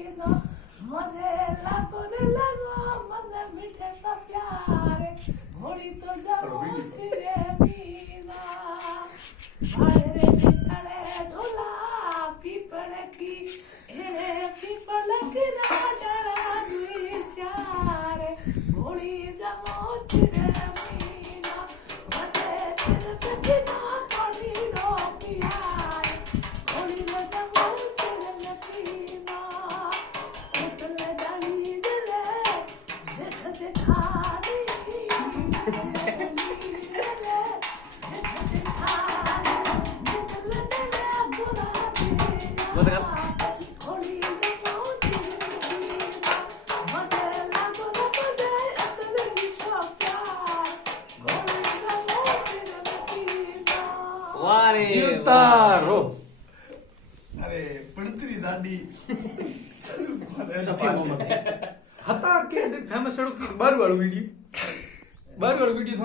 मीना मने लगो रे लगो मने मीठे सा प्यार घोड़ी तो जमोच रे मीना भाड़े रे चढ़े ढोला पीपल की एड़े पीपल की राडरा दुई चार घोड़ी जमोच रे मीना मने दिल पे बिना पानी रो पियार घोड़ी में जमोच रे मीना उतले डाली जले जेठ जेठानी જીવતારો અરે પડતરી દાંડી સફી મોહમ્મદ હતા કે ફેમસ સડક બાર વાળો વિડિયો